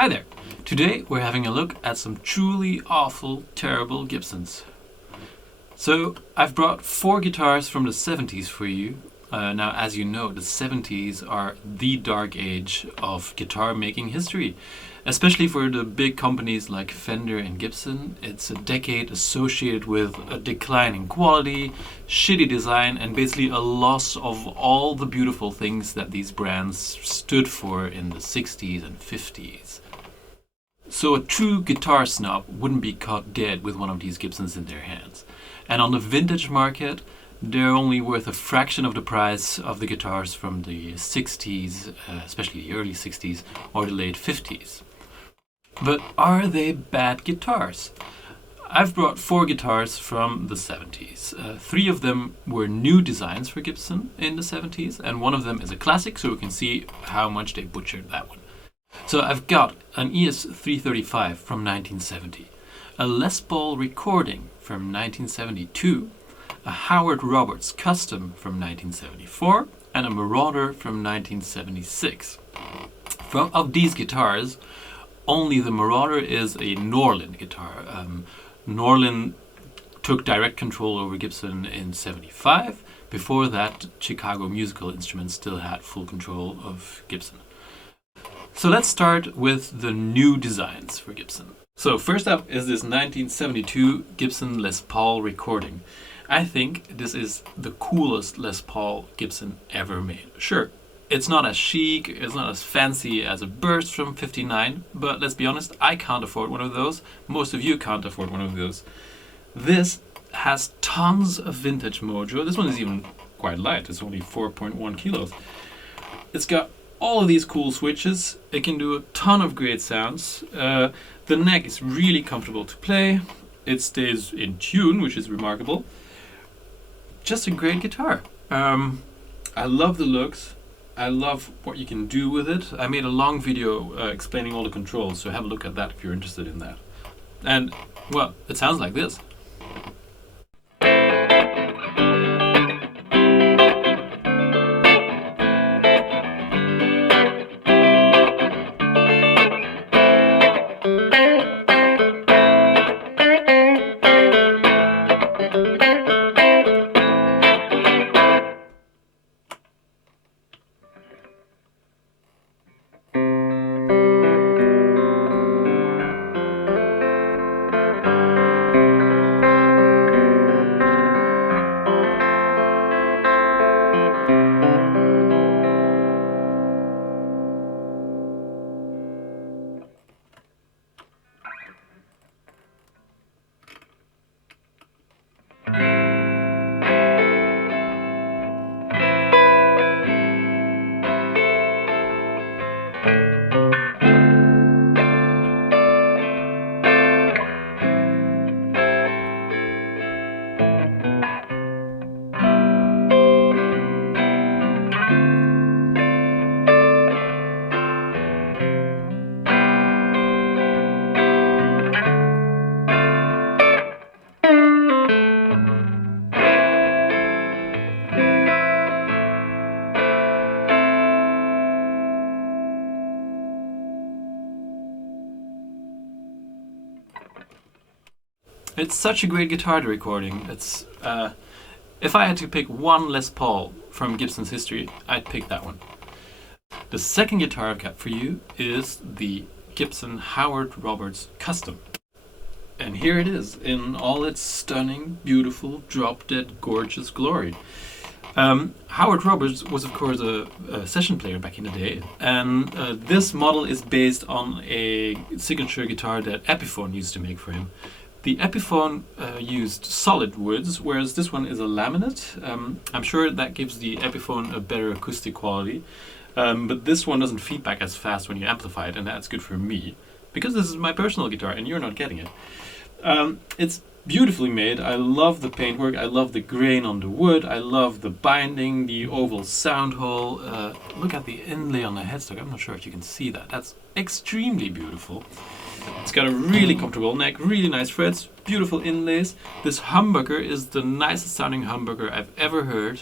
Hi there! Today we're having a look at some truly awful, terrible Gibsons. So I've brought 4 guitars from the 70s for you. Now, as you know, the 70s are the dark age of guitar making history. Especially for the big companies like Fender and Gibson. It's a decade associated with a decline in quality, shitty design, and basically a loss of all the beautiful things that these brands stood for in the 60s and 50s. So a true guitar snob wouldn't be caught dead with one of these Gibsons in their hands. And on the vintage market, they're only worth a fraction of the price of the guitars from the 60s, especially the early 60s or the late 50s. But are they bad guitars? I've brought 4 guitars from the 70s. 3 of them were new designs for Gibson in the 70s, and one of them is a classic, so we can see how much they butchered that one. So I've got an ES-335 from 1970, a Les Paul recording from 1972, a Howard Roberts custom from 1974, and a Marauder from 1976. Of these guitars, only the Marauder is a Norlin guitar. Norlin took direct control over Gibson in '75. Before that, Chicago Musical Instruments still had full control of Gibson. So let's start with the new designs for Gibson. So first up is this 1972 Gibson Les Paul recording. I think this is the coolest Les Paul Gibson ever made. Sure, it's not as chic, it's not as fancy as a Burst from '59, but let's be honest, I can't afford one of those. Most of you can't afford one of those. This has tons of vintage mojo. This one is even quite light, it's only 4.1 kilos. It's got all of these cool switches. It can do a ton of great sounds. The neck is really comfortable to play. It stays in tune, which is remarkable. Just a great guitar. I love the looks. I love what you can do with it. I made a long video explaining all the controls, so have a look at that if you're interested in that. And, well, it sounds like this. It's such a great guitar, the recording. It's if I had to pick one Les Paul from Gibson's history, I'd pick that one. The second guitar I've got for you is the Gibson Howard Roberts Custom. And here it is in all its stunning, beautiful, drop-dead, gorgeous glory. Howard Roberts was, of course, a session player back in the day, and this model is based on a signature guitar that Epiphone used to make for him. The Epiphone used solid woods, whereas this one is a laminate. I'm sure that gives the Epiphone a better acoustic quality, but this one doesn't feedback as fast when you amplify it, and that's good for me, because this is my personal guitar and you're not getting it. It's beautifully made. I love the paintwork, I love the grain on the wood, I love the binding, the oval sound hole. Look at the inlay on the headstock. I'm not sure if you can see that. That's extremely beautiful. It's got a really comfortable neck, really nice frets, beautiful inlays. This humbucker is the nicest sounding humbucker I've ever heard.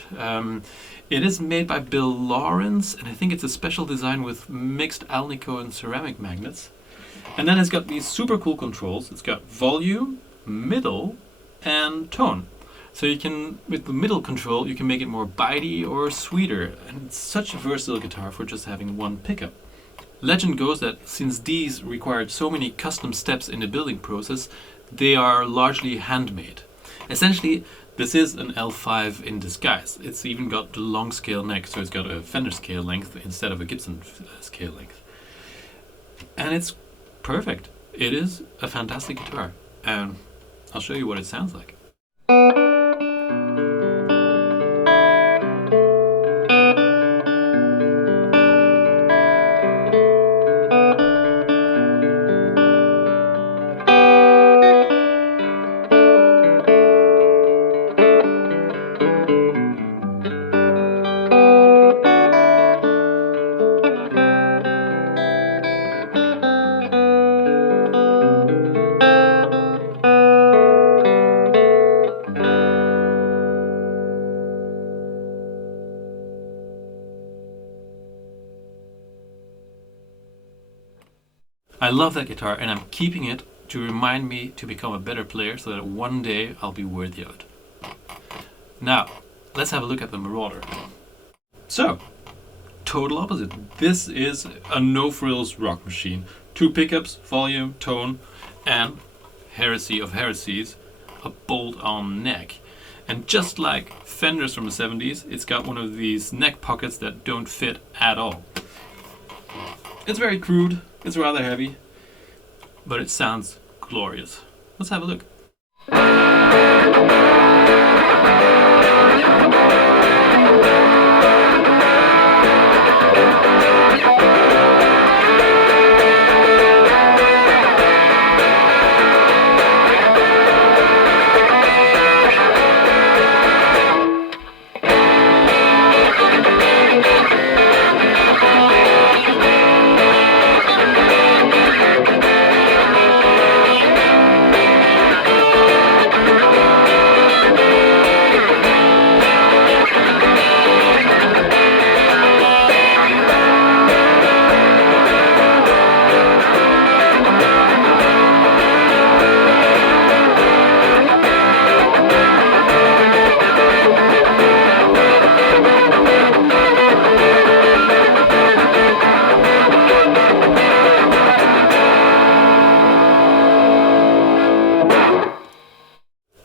It is made by Bill Lawrence, and I think it's a special design with mixed alnico and ceramic magnets. And then it's got these super cool controls. It's got volume, middle, and tone. So you can, with the middle control, you can make it more bitey or sweeter. And it's such a versatile guitar for just having one pickup. Legend goes that since these required so many custom steps in the building process, they are largely handmade. Essentially, this is an L5 in disguise. It's even got the long scale neck, so it's got a Fender scale length instead of a Gibson scale length. And it's perfect. It is a fantastic guitar. And I'll show you what it sounds like. I love that guitar, and I'm keeping it to remind me to become a better player so that one day I'll be worthy of it. Now, let's have a look at the Marauder. So, total opposite. This is a no-frills rock machine. 2 pickups, volume, tone, and heresy of heresies, a bolt-on neck. And just like Fenders from the 70s, it's got one of these neck pockets that don't fit at all. It's very crude, it's rather heavy, but it sounds glorious. Let's have a look.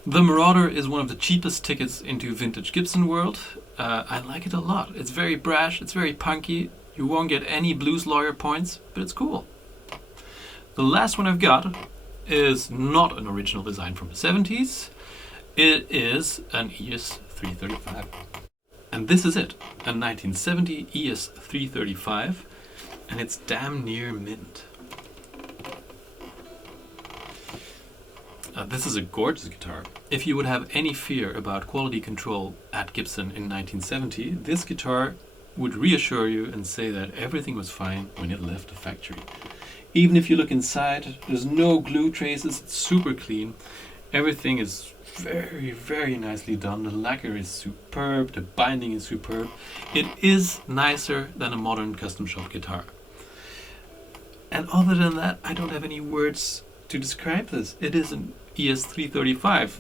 The Marauder is one of the cheapest tickets into vintage Gibson world. I like it a lot. It's very brash, it's very punky. You won't get any blues lawyer points, but it's cool. The last one I've got is not an original design from the 70s. It is an ES-335. And this is it, a 1970 ES-335, and it's damn near mint. This is a gorgeous guitar. If you would have any fear about quality control at Gibson in 1970, this guitar would reassure you and say that everything was fine when it left the factory. Even if you look inside, there's no glue traces, it's super clean. Everything is very, very nicely done. The lacquer is superb, the binding is superb. It is nicer than a modern custom shop guitar. And other than that, I don't have any words to describe this. It is an ES-335.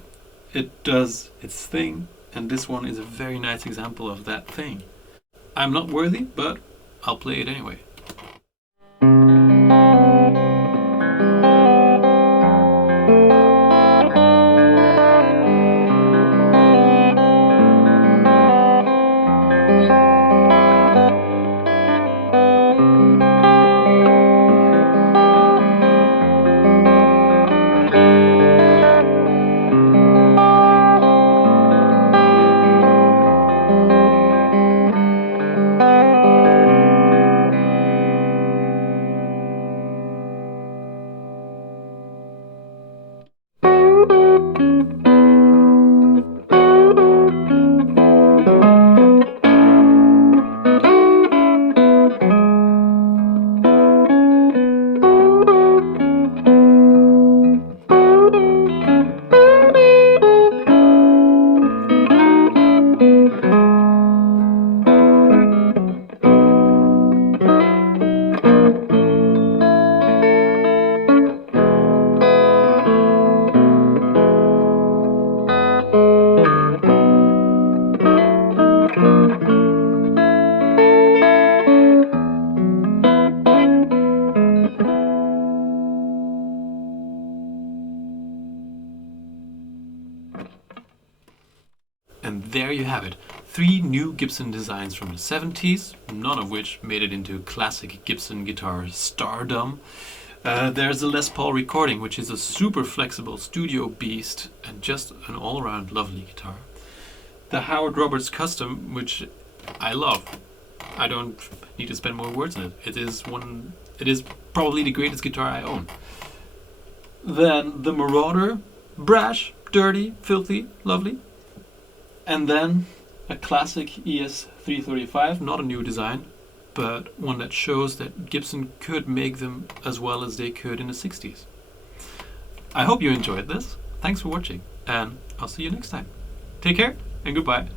It does its thing, and this one is a very nice example of that thing. I'm not worthy, but I'll play it anyway. have it. 3 new Gibson designs from the 70s, none of which made it into classic Gibson guitar stardom. There's the Les Paul recording, which is a super flexible studio beast and just an all-around lovely guitar. The Howard Roberts Custom, which I love. I don't need to spend more words on it. It is probably the greatest guitar I own. Then the Marauder, brash, dirty, filthy, lovely. And then a classic ES-335, not a new design, but one that shows that Gibson could make them as well as they could in the 60s. I hope you enjoyed this. Thanks for watching, and I'll see you next time. Take care, and goodbye.